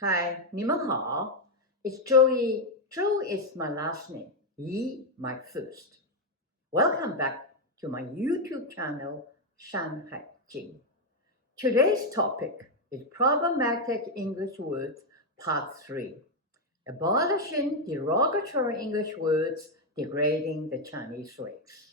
Hi, 你们好. It's Joey. Joe is my last name. Yi my first. Welcome back to my YouTube channel, Shanghai Jing. Today's topic is problematic English words, part 3. Abolishing derogatory English words, degrading the Chinese race.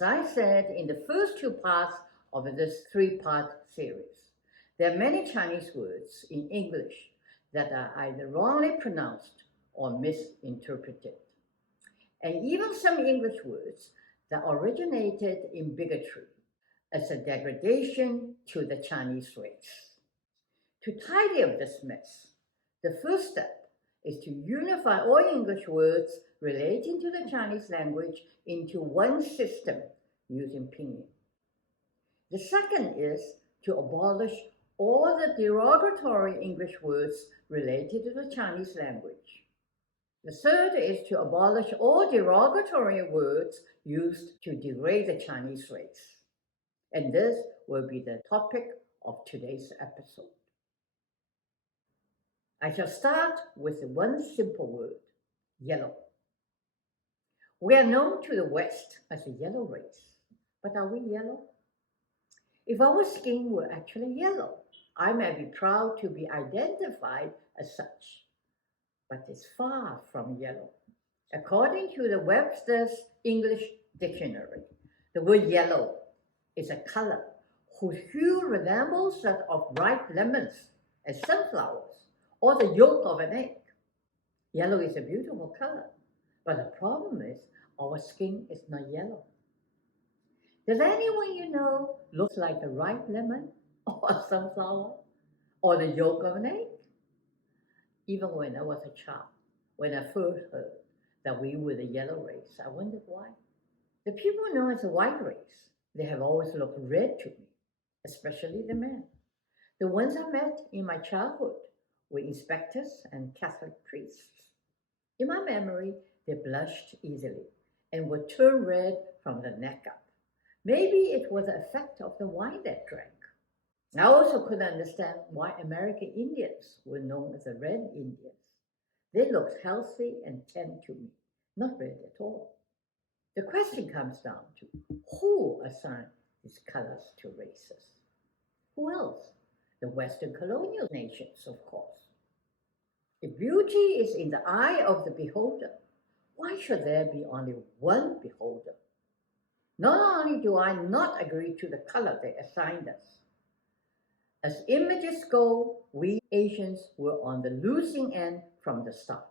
As I said in the first two parts of this three-part series, there are many Chinese words in English that are either wrongly pronounced or misinterpreted, and even some English words that originated in bigotry as a degradation to the Chinese race. To tidy up this mess, the first step is to unify all English words relating to the Chinese language into one system using pinyin. The second is to abolish all the derogatory English words related to the Chinese language. The third is to abolish all derogatory words used to degrade the Chinese race. And this will be the topic of today's episode. I shall start with one simple word, yellow. We are known to the West as a yellow race, but are we yellow? If our skin were actually yellow, I might be proud to be identified as such, but it's far from yellow. According to the Webster's English Dictionary, the word yellow is a color whose hue resembles that of ripe lemons and sunflowers, or the yolk of an egg. Yellow is a beautiful color, but the problem is our skin is not yellow. Does anyone you know look like a ripe lemon, or a sunflower, or the yolk of an egg? Even when I was a child, when I first heard that we were the yellow race, I wondered why. The people known as the white race, they have always looked red to me, especially the men. The ones I met in my childhood were inspectors and Catholic priests. In my memory, they blushed easily and would turn red from the neck up. Maybe it was the effect of the wine they drank. I also couldn't understand why American Indians were known as the Red Indians. They looked healthy and tan to me, not red at all. The question comes down to who assigned these colors to races? Who else? The Western colonial nations, of course. If beauty is in the eye of the beholder, why should there be only one beholder? Not only do I not agree to the color they assigned us, as images go, we Asians were on the losing end from the start.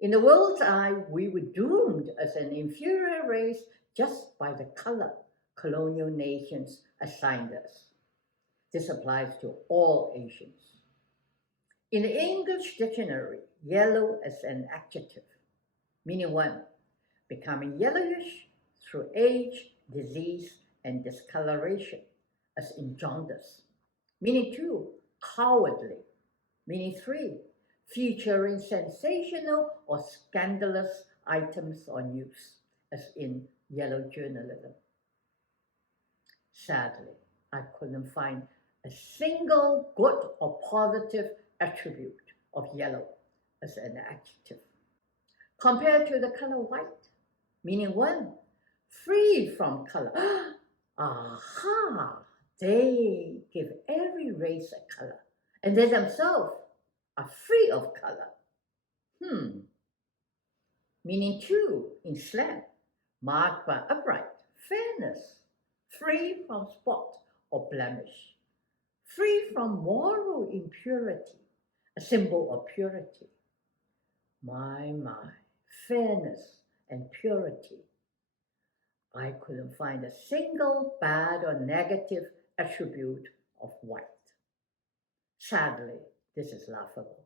In the world's eye, we were doomed as an inferior race just by the color colonial nations assigned us. This applies to all Asians. In the English dictionary, yellow is an adjective, meaning one, becoming yellowish through age, disease, and discoloration, as in jaundice. Meaning two, cowardly. Meaning three, featuring sensational or scandalous items or news, as in yellow journalism. Sadly, I couldn't find a single good or positive attribute of yellow as an adjective. Compared to the color white, meaning one, free from color. Aha! They give every race a color, and they themselves are free of color. Meaning two in slang, marked by upright, fairness, free from spot or blemish, free from moral impurity, a symbol of purity. My, fairness and purity. I couldn't find a single bad or negative attribute of white. Sadly, this is laughable.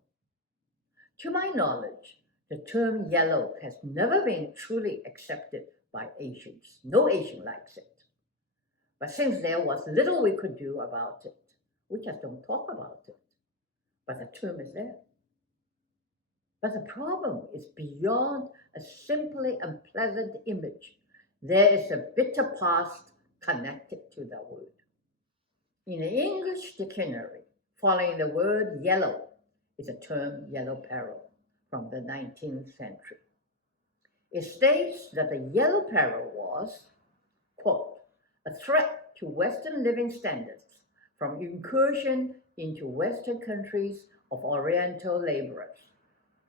To my knowledge, the term yellow has never been truly accepted by Asians. No Asian likes it. But since there was little we could do about it, we just don't talk about it. But the term is there. But the problem is beyond a simply unpleasant image. There is a bitter past connected to the word. In the English dictionary, following the word yellow is the term yellow peril from the 19th century. It states that the yellow peril was, quote, a threat to Western living standards from incursion into Western countries of Oriental laborers,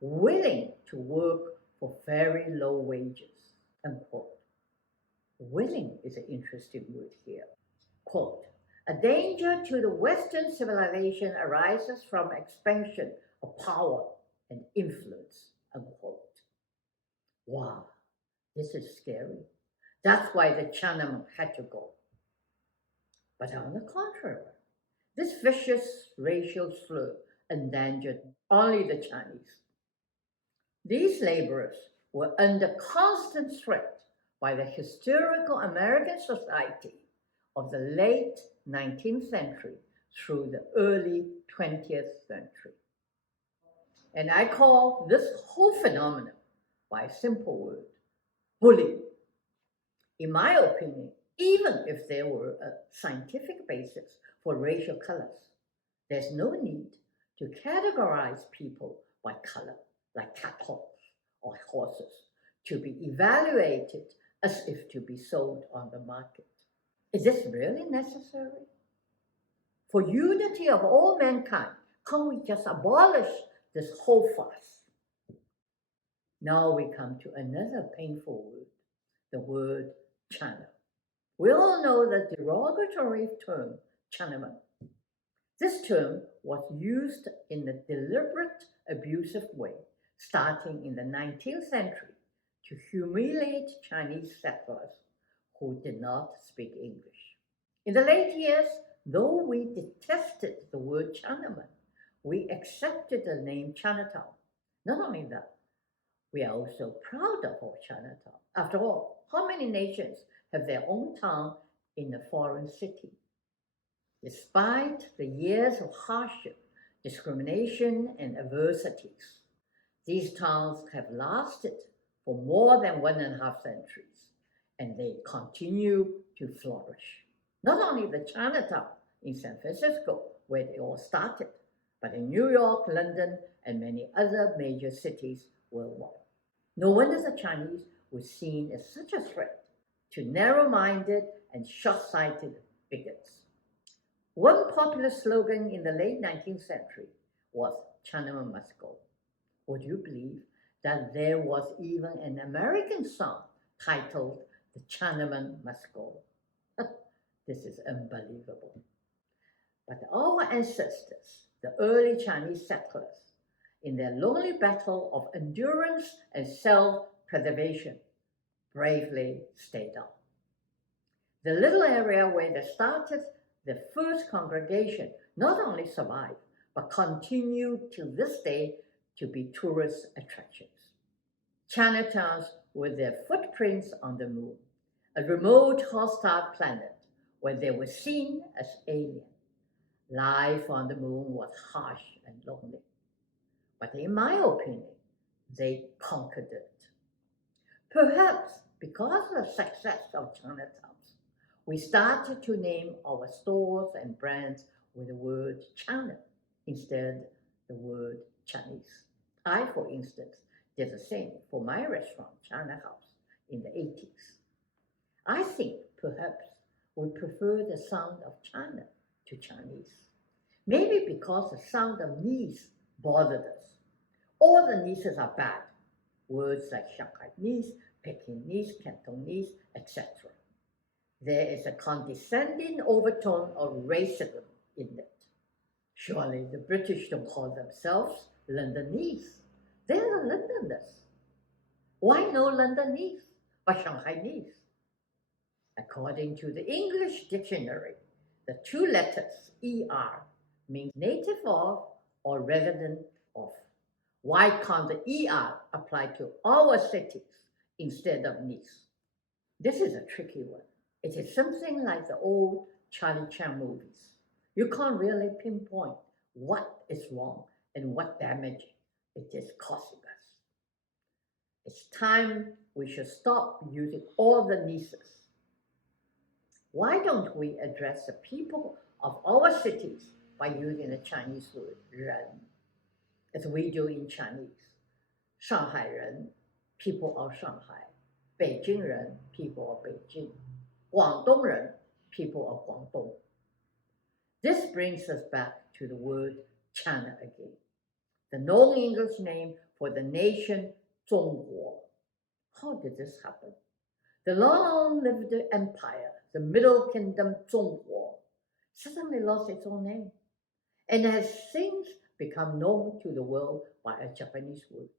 willing to work for very low wages, unquote. Willing is an interesting word here. Quote, a danger to the Western civilization arises from expansion of power and influence, unquote. Wow, this is scary. That's why the Chinaman had to go. But on the contrary, this vicious racial slur endangered only the Chinese. These laborers were under constant threat by the hysterical American society of the late 19th century through the early 20th century. And I call this whole phenomenon by a simple word, bullying. In my opinion, even if there were a scientific basis for racial colors, there's no need to categorize people by color, like cattle or horses, to be evaluated as if to be sold on the market. Is this really necessary? For unity of all mankind, can't we just abolish this whole farce? Now we come to another painful word, the word China. We all know the derogatory term Chinaman. This term was used in a deliberate, abusive way, starting in the 19th century, to humiliate Chinese settlers who did not speak English. In the late years, though we detested the word Chinaman, we accepted the name Chinatown. Not only that, we are also proud of our Chinatown. After all, how many nations have their own town in a foreign city? Despite the years of hardship, discrimination, and adversities, these towns have lasted for more than 1.5 centuries, and they continue to flourish. Not only the Chinatown in San Francisco, where they all started, but in New York, London, and many other major cities worldwide. No wonder the Chinese were seen as such a threat to narrow-minded and short-sighted bigots. One popular slogan in the late 19th century was Chinaman must go. Would you believe that there was even an American song titled The Chinaman Must Go? This is unbelievable. But our ancestors, the early Chinese settlers, in their lonely battle of endurance and self-preservation, bravely stayed on. The little area where they started the first congregation not only survived, but continue to this day to be tourist attractions. Chinatowns with their footprints on the moon, a remote hostile planet where they were seen as alien. Life on the moon was harsh and lonely. But in my opinion, they conquered it. Perhaps because of the success of Chinatowns, we started to name our stores and brands with the word China instead the word Chinese. I, for instance, did the same for my restaurant, China House, in the 80s. I think perhaps we prefer the sound of China to Chinese. Maybe because the sound of "nese" bothered us. All the "neses" are bad. Words like Shanghainese, Pekingese, Cantonese, etc. There is a condescending overtone of racism in it. Surely the British don't call themselves Londonese. They're the Londoners. Why no Londonese, but Shanghainese? According to the English dictionary, the two letters ER means native of or resident of. Why can't the ER apply to our cities instead of "nese"? This is a tricky one. It is something like the old Charlie Chan movies. You can't really pinpoint what is wrong and what damage it is causing us. It's time we should stop using all the nieces. Why don't we address the people of our cities by using the Chinese word 人, as we do in Chinese? 上海人, people of Shanghai. 北京人, people of Beijing. 广东人, people of Guangdong. This brings us back to the word China again, the known English name for the nation 中国. How did this happen? The long-lived empire, the Middle Kingdom 中国, suddenly lost its own name and has since become known to the world by a Japanese word.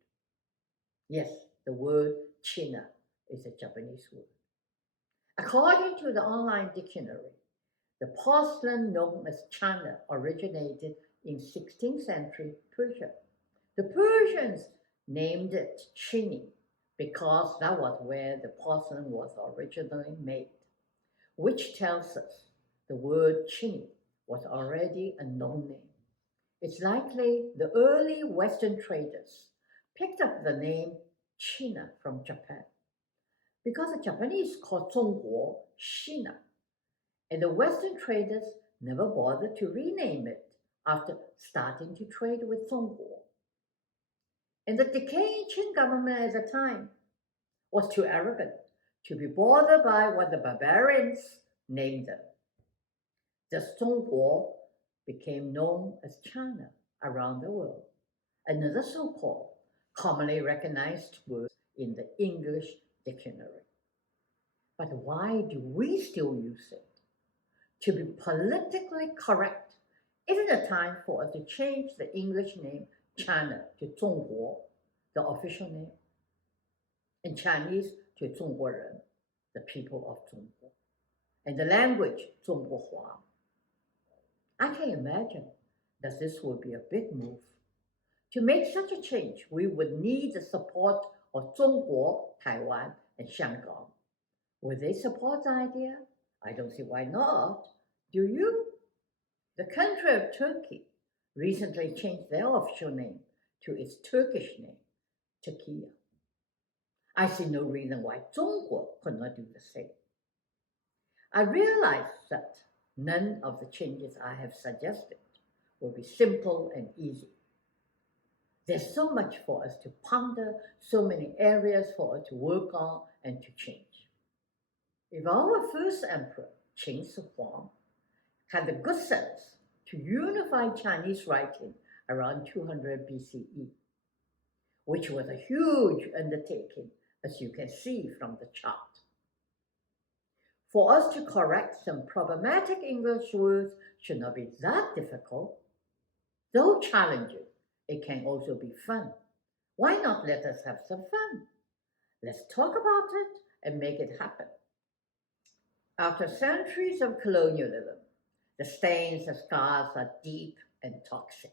Yes, the word China is a Japanese word. According to the online dictionary, the porcelain known as China originated in 16th century Persia. The Persians named it Chini because that was where the porcelain was originally made, which tells us the word Chini was already a known name. It's likely the early Western traders picked up the name China from Japan because the Japanese called 中国 China, and the Western traders never bothered to rename it after starting to trade with 中国. And the decaying Qing government at the time was too arrogant to be bothered by what the barbarians named them. Thus 中国 became known as China around the world, another so-called commonly recognized word in the English dictionary. But why do we still use it? To be politically correct, isn't it time for us to change the English name China to 中国, the official name, and Chinese to 中国人, the people of 中国, and the language 中国话? I can imagine that this would be a big move. To make such a change, we would need the support of 中国, Taiwan, and Shanghai. Will they support the idea? I don't see why not. Do you? The country of Turkey recently changed their official name to its Turkish name, Turkey. I see no reason why 中国 could not do the same. I realize that none of the changes I have suggested will be simple and easy. There's so much for us to ponder, so many areas for us to work on and to change. If our first emperor, Qin Shi Huang, had the good sense to unify Chinese writing around 200 BCE, which was a huge undertaking, as you can see from the chart. For us to correct some problematic English words should not be that difficult. Though challenging, it can also be fun. Why not let us have some fun? Let's talk about it and make it happen. After centuries of colonialism, the stains and scars are deep and toxic.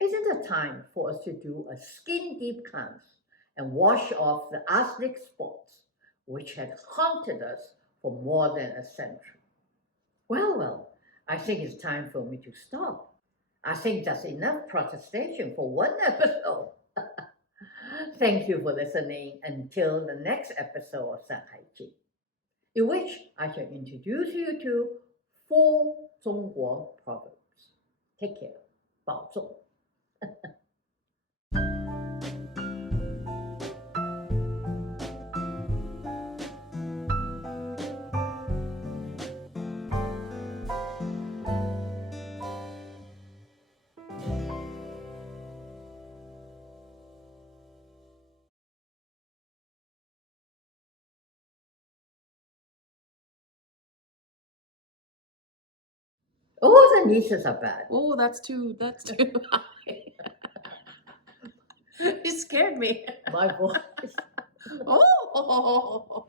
Isn't it time for us to do a skin-deep cleanse and wash off the arsenic spots which had haunted us for more than a century? Well, I think it's time for me to stop. I think that's enough protestation for one episode. Thank you for listening until the next episode of Shanghai Ji, in which I shall introduce you to 4 Zhongguo proverbs. Take care. 保重. Oh, the nieces are bad. Oh, that's too high. You scared me. My voice. Oh.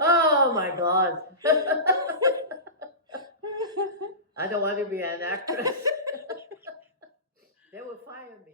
Oh my God. be an actress. They will fire me.